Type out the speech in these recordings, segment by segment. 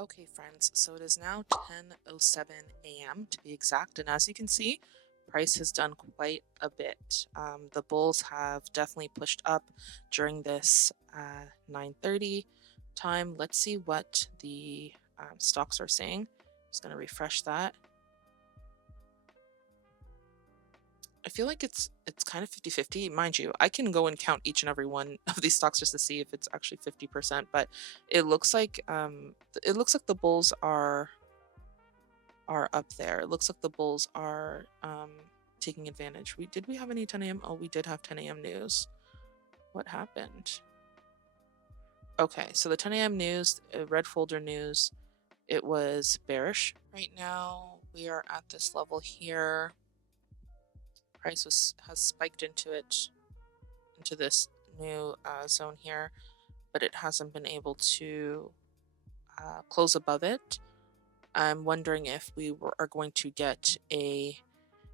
Okay, friends, so it is now 10:07 a.m. to be exact, and as you can see, price has done quite a bit. The bulls have definitely pushed up during this 9:30 time. Let's see what the stocks are saying. Just going to refresh that. I feel like it's kind of 50-50. Mind you, I can go and count each and every one of these stocks just to see if it's actually 50%, but it looks like the bulls are up there. It looks like the bulls are taking advantage. Did we have any 10 a.m.? Oh, we did have 10 a.m. news. What happened? Okay, so the 10 a.m. news, red folder news, it was bearish. Right now, we are at this level here. Price has spiked into this new zone here, but it hasn't been able to close above it. I'm wondering if are going to get a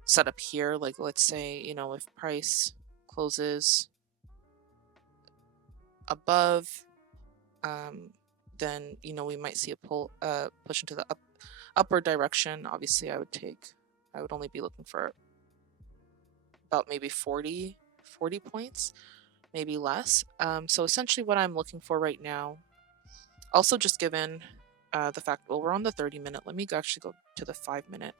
setup here. Like, let's say, if price closes above, then, we might see a push into the upward direction. Obviously, I would only be looking for about maybe 40 points, maybe less. So essentially what I'm looking for right now, also just given the fact, well, we're on the 30-minute. Let me actually go to the 5-minute.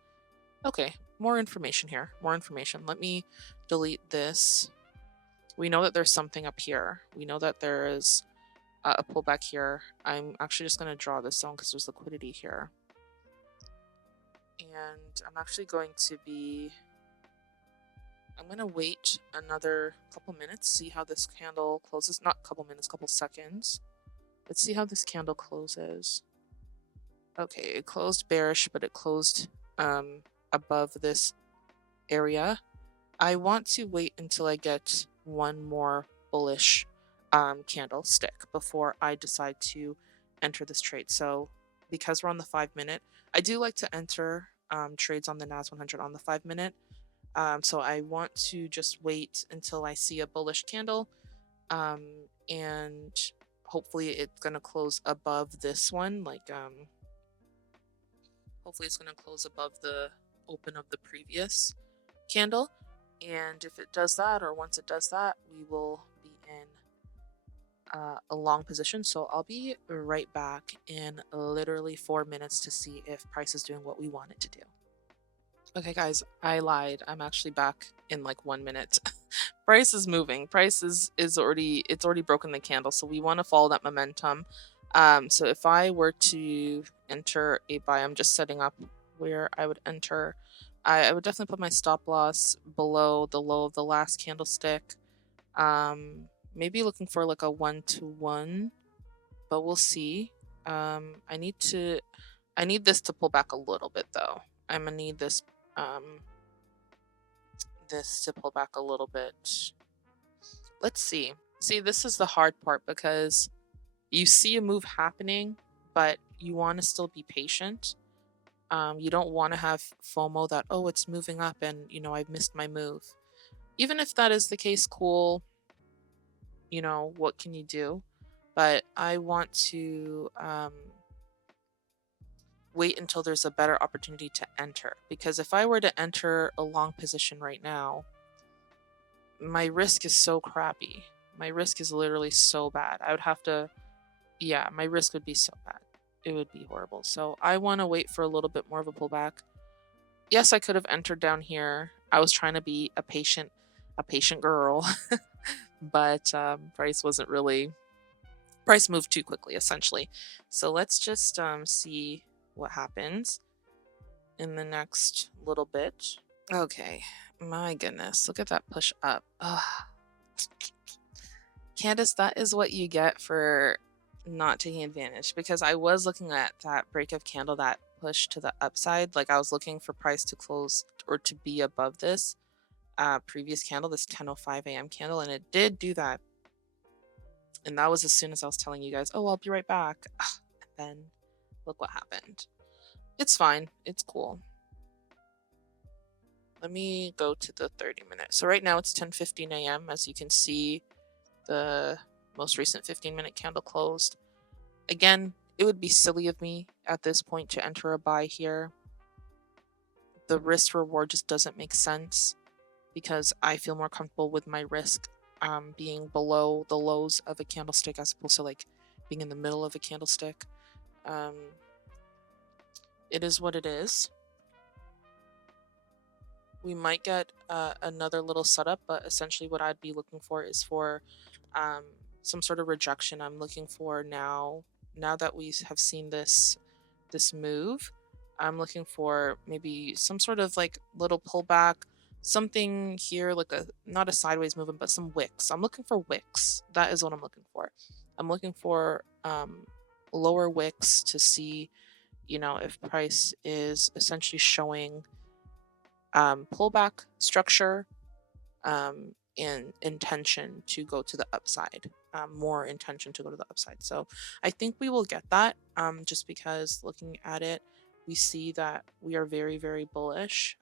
Okay, more information here. More information. Let me delete this. We know that there's something up here. We know that there is a pullback here. I'm actually just going to draw this zone because there's liquidity here. And I'm actually going to be... I'm going to wait another couple minutes, see how this candle closes. Not couple minutes, couple seconds. Let's see how this candle closes. Okay, it closed bearish, but it closed above this area. I want to wait until I get one more bullish candlestick before I decide to enter this trade. So because we're on the 5-minute, I do like to enter trades on the NAS 100 on the 5-minute. So I want to just wait until I see a bullish candle, and hopefully it's going to close above this one. Hopefully it's going to close above the open of the previous candle. And if it does that, or once it does that, we will be in a long position. So I'll be right back in literally 4 minutes to see if price is doing what we want it to do. Okay, guys, I lied. I'm actually back in like 1 minute. Price is moving. Price is already broken the candle, so we want to follow that momentum. So if I were to enter a buy, I'm just setting up where I would enter. I would definitely put my stop loss below the low of the last candlestick. Maybe looking for like a 1-to-1, but we'll see. I need this to pull back a little bit though. I'm gonna need this to pull back a little bit. Let's see. See, this is the hard part because you see a move happening, but you want to still be patient. You don't want to have FOMO that, oh, it's moving up and, I've missed my move. Even if that is the case, cool. What can you do? But I want to wait until there's a better opportunity to enter. Because if I were to enter a long position right now, my risk is so crappy. My risk is literally so bad. I would have to, my risk would be so bad. It would be horrible. So I want to wait for a little bit more of a pullback. Yes, I could have entered down here. I was trying to be a patient girl, but price moved too quickly, essentially. So let's just see what happens in the next little bit. Okay, my goodness, look at that push up. Ugh. Candace, that is what you get for not taking advantage, because I was looking at that break of candle that push to the upside. Like, I was looking for price to close or to be above this previous candle, this 10:05 a.m. candle, and it did do that. And that was as soon as I was telling you guys, oh, I'll be right back. And then look what happened. It's fine. It's cool. Let me go to the 30-minute. So right now it's 10:15 a.m. As you can see, the most recent 15-minute candle closed. Again, it would be silly of me at this point to enter a buy here. The risk reward just doesn't make sense because I feel more comfortable with my risk being below the lows of a candlestick as opposed to like being in the middle of a candlestick. It is what it is. We might get another little setup, but essentially what I'd be looking for is for some sort of rejection. I'm looking for now that we have seen this move, I'm looking for maybe some sort of like little pullback, something here like a not a sideways movement, but some wicks. I'm looking for wicks. That is what I'm looking for. I'm looking for lower wicks to see, if price is essentially showing pullback structure and intention to go to the upside, more intention to go to the upside. So I think we will get that just because looking at it, we see that we are very, very bullish.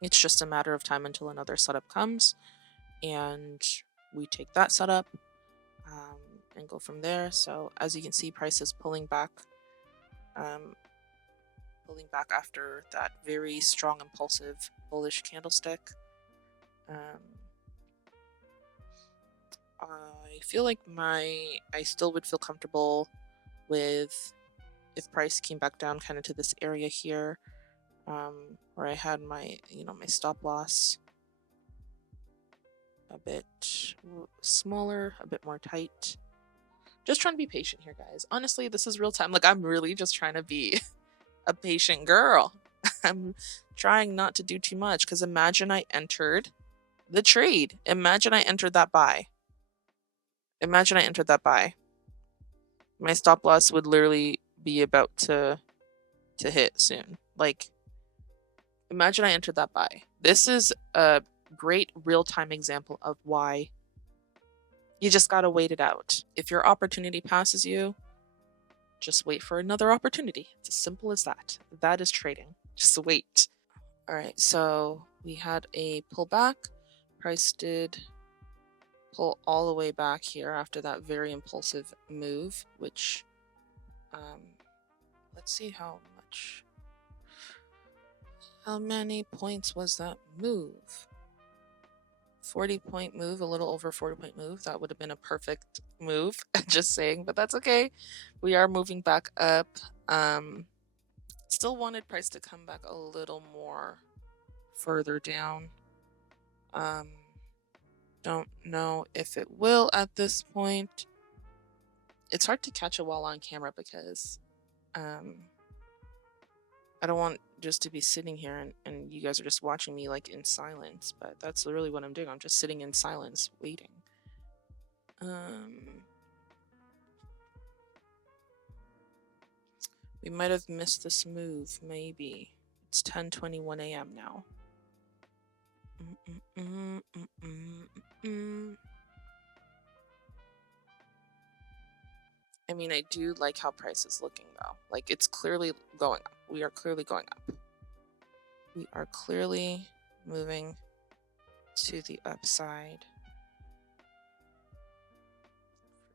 It's just a matter of time until another setup comes and we take that setup and go from there. So as you can see, price is pulling back after that very strong, impulsive, bullish candlestick. I feel like I still would feel comfortable with if price came back down kind of to this area here, where I had my my stop loss a bit smaller, a bit more tight. Just trying to be patient here, guys. Honestly, this is real time. Like, I'm really just trying to be a patient girl. I'm trying not to do too much because imagine I entered the trade. Imagine I entered that buy. My stop loss would literally be about to hit soon. Like, imagine I entered that buy. This is a great real-time example of why you just gotta wait it out. If your opportunity passes you, just wait for another opportunity. It's as simple as that. That is trading. Just wait. All right, so we had a pullback. Price did pull all the way back here after that very impulsive move, which let's see how many points was that move? 40-point move, a little over 40-point move. That would have been a perfect move. Just saying, but that's okay. We are moving back up. Still wanted price to come back a little more further down. Don't know if it will at this point. It's hard to catch it while on camera because I don't want just to be sitting here and you guys are just watching me like in silence, but that's really what I'm doing. I'm just sitting in silence waiting. We might have missed this move, maybe. It's 10:21 a.m. now. I mean, I do like how price is looking though. Like, it's clearly going up. We are clearly going up. We are clearly moving to the upside.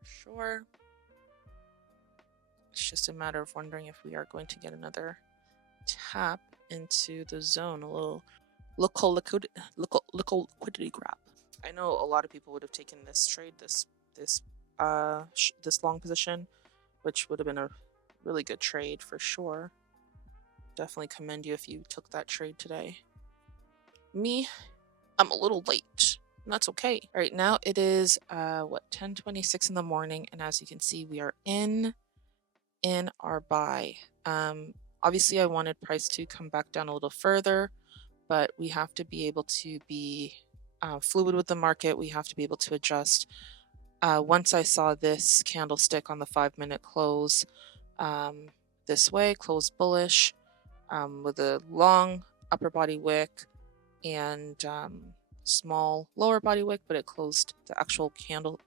For sure. It's just a matter of wondering if we are going to get another tap into the zone, a little liquidity grab. I know a lot of people would have taken this trade, this long position, which would have been a really good trade for sure. Definitely commend you if you took that trade today. Me, I'm a little late. And that's okay. All right, now it is 10:26 in the morning, and as you can see, we are in our buy. Obviously, I wanted price to come back down a little further, but we have to be able to be fluid with the market. We have to be able to adjust. Once I saw this candlestick on the 5-minute close this way, close bullish with a long upper body wick and small lower body wick, but it closed, the actual candle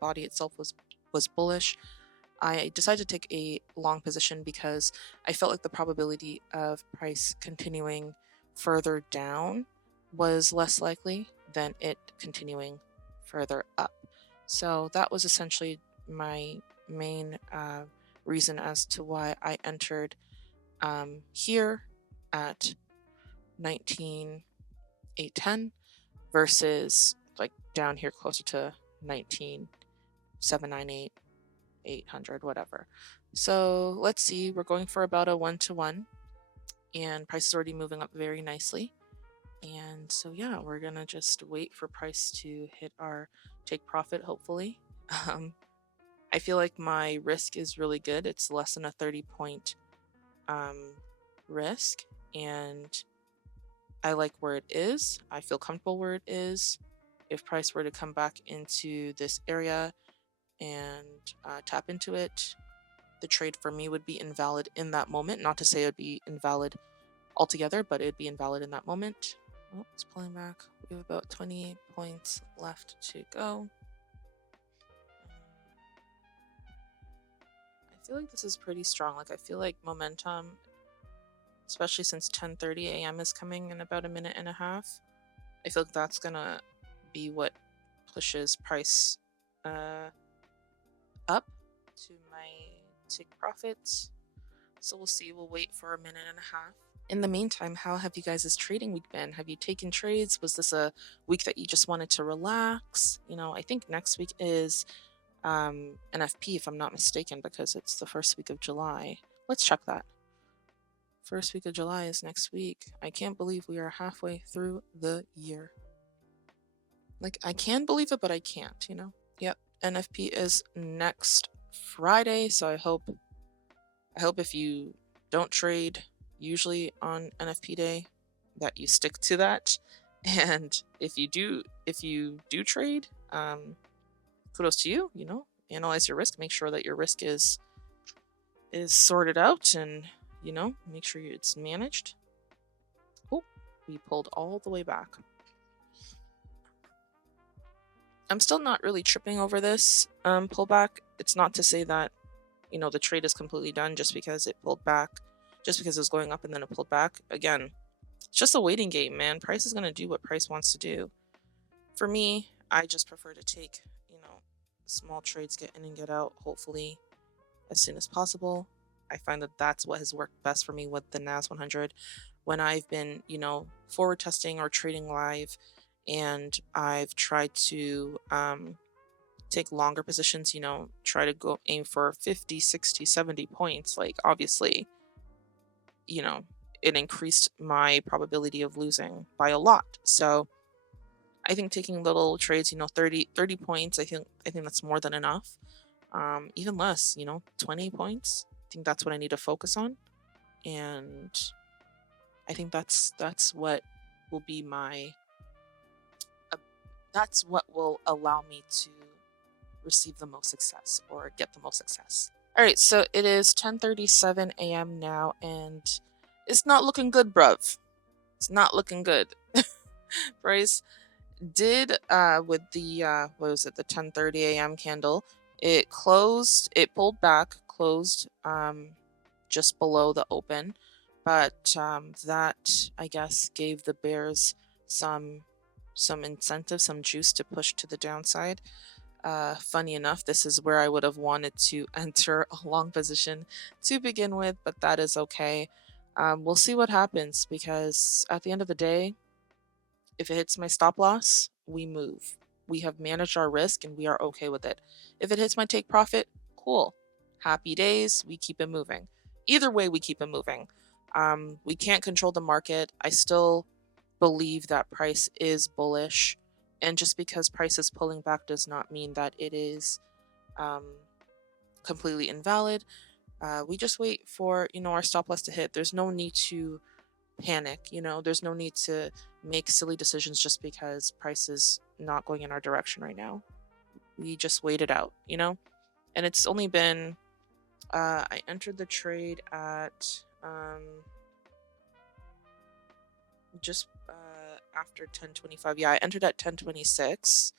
body itself was bullish. I decided to take a long position because I felt like the probability of price continuing further down was less likely than it continuing further up. So that was essentially my main reason as to why I entered here at 19,810 versus like down here closer to 19,798, 800, whatever. So let's see, we're going for about a 1-to-1, and price is already moving up very nicely. And so yeah, we're gonna just wait for price to hit our take profit, hopefully. I feel like my risk is really good. It's less than a 30-point risk, and I like where it is. I feel comfortable where it is. If price were to come back into this area and tap into it, the trade for me would be invalid in that moment. Not to say it would be invalid altogether, but it'd be invalid in that moment. Oh, it's pulling back. We have about 28 points left to go. I feel like this is pretty strong. Like, I feel like momentum, especially since 10:30 a.m. is coming in about a minute and a half, I feel like that's gonna be what pushes price up to my take profits. So we'll see. We'll wait for a minute and a half. In the meantime, how have you guys' trading week been? Have you taken trades? Was this a week that you just wanted to relax? You know, I think next week is NFP, if I'm not mistaken, because it's the first week of July. Let's check that. First week of July is next week. I can't believe we are halfway through the year. Like, I can believe it, but I can't, you know? Yep, NFP is next Friday, so I hope if you don't trade usually on NFP day that you stick to that. And if you do trade, kudos to you. You know, analyze your risk, make sure that your risk is sorted out, and you know, make sure it's managed. Oh, we pulled all the way back. I'm still not really tripping over this pullback. It's not to say that, you know, the trade is completely done just because it pulled back, just because it was going up and then it pulled back. Again, it's just a waiting game, man. Price is going to do what price wants to do. For me, I just prefer to take, you know, small trades, get in and get out, hopefully as soon as possible. I find that that's what has worked best for me with the NAS 100 when I've been, you know, forward testing or trading live, and I've tried to take longer positions, you know, try to go aim for 50, 60, 70 points. Like, obviously, you know, it increased my probability of losing by a lot. So I think taking little trades, you know, 30 points, I think that's more than enough. Even less, you know, 20 points. I think that's what I need to focus on. And I think that's what will be my that's what will allow me to receive the most success or get the most success. All right, so it is 10:37 a.m. now, and it's not looking good, bruv. It's not looking good. Price did with the what was it, the 10:30 a.m. candle, it pulled back, closed just below the open, but that, I guess, gave the bears some incentive, some juice to push to the downside. Funny enough, this is where I would have wanted to enter a long position to begin with, but that is okay. We'll see what happens, because at the end of the day, if it hits my stop loss, we move. We have managed our risk and we are okay with it. If it hits my take profit, cool. Happy days, we keep it moving. Either way, we keep it moving. We can't control the market. I still believe that price is bullish, and just because price is pulling back does not mean that it is completely invalid. We just wait for, you know, our stop loss to hit. There's no need to panic, you know, there's no need to make silly decisions just because price is not going in our direction right now. We just wait it out, you know. And it's only been I entered the trade at just after 10:25. Yeah, I entered at 10:26.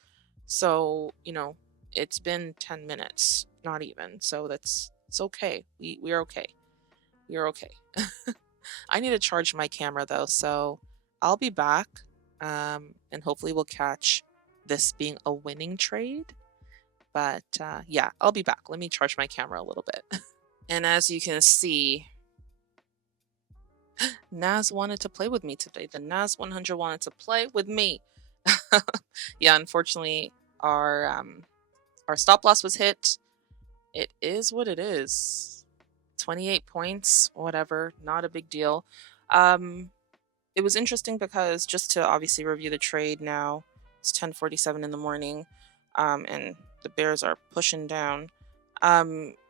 So, you know, it's been 10 minutes, not even. So it's okay. We're okay. We're okay. I need to charge my camera though, so I'll be back, and hopefully we'll catch this being a winning trade. But yeah, I'll be back. Let me charge my camera a little bit. And as you can see, Naz wanted to play with me today. The Naz 100 wanted to play with me. Yeah, unfortunately, our stop loss was hit. It is what it is. 28 points, whatever, not a big deal. It was interesting because, just to obviously review the trade now, it's 10:47 in the morning, and the bears are pushing down.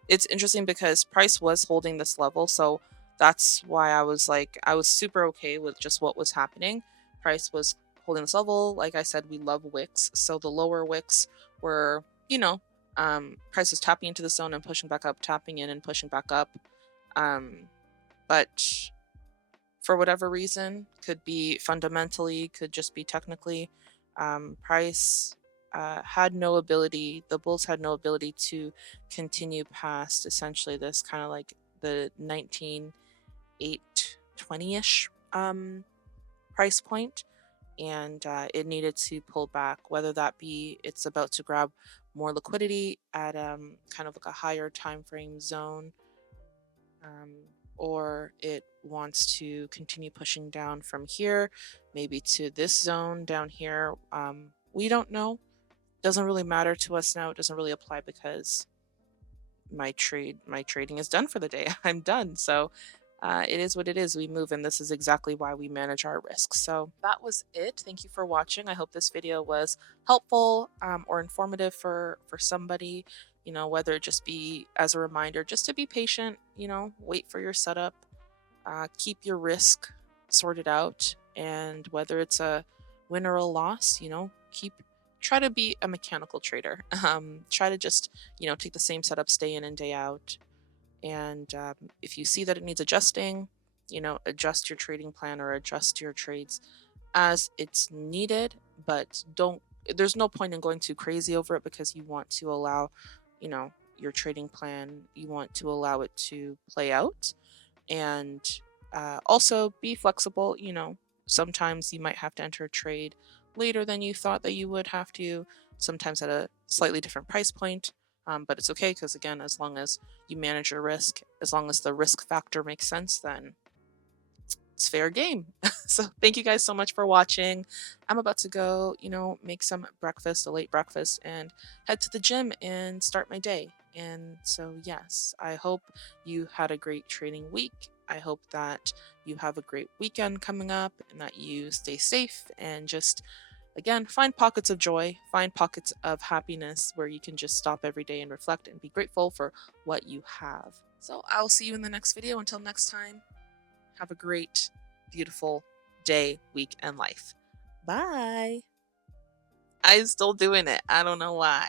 It's interesting because price was holding this level, so that's why I was like, I was super okay with just what was happening. Price was holding this level. Like I said, we love wicks, so the lower wicks were, price was tapping into the zone and pushing back up, tapping in and pushing back up. But for whatever reason, could be fundamentally, could just be technically, price had no ability, the bulls had no ability to continue past essentially this kind of like the 19,820-ish price point, and it needed to pull back, whether that be it's about to grab more liquidity at kind of like a higher time frame zone, or it wants to continue pushing down from here, maybe to this zone down here. We don't know. Doesn't really matter to us now. It doesn't really apply because my trading is done for the day. I'm done. So it is what it is. We move, and this is exactly why we manage our risks. So that was it. Thank you for watching. I hope this video was helpful or informative for somebody. Whether it just be as a reminder, just to be patient. Wait for your setup. Keep your risk sorted out, and whether it's a win or a loss, try to be a mechanical trader. Try to just take the same setup, stay in and day out. And if you see that it needs adjusting, adjust your trading plan or adjust your trades as it's needed. But there's no point in going too crazy over it, because you want to allow, your trading plan, you want to allow it to play out. And also be flexible. Sometimes you might have to enter a trade later than you thought that you would have to, sometimes at a slightly different price point. But it's okay, because again, as long as you manage your risk, as long as the risk factor makes sense, then it's fair game. So thank you guys so much for watching. I'm about to go, make some breakfast, a late breakfast, and head to the gym and start my day. And so, yes, I hope you had a great trading week. I hope that you have a great weekend coming up, and that you stay safe and just, again, find pockets of joy, find pockets of happiness where you can just stop every day and reflect and be grateful for what you have. So I'll see you in the next video. Until next time, have a great, beautiful day, week, and life. Bye. I'm still doing it. I don't know why.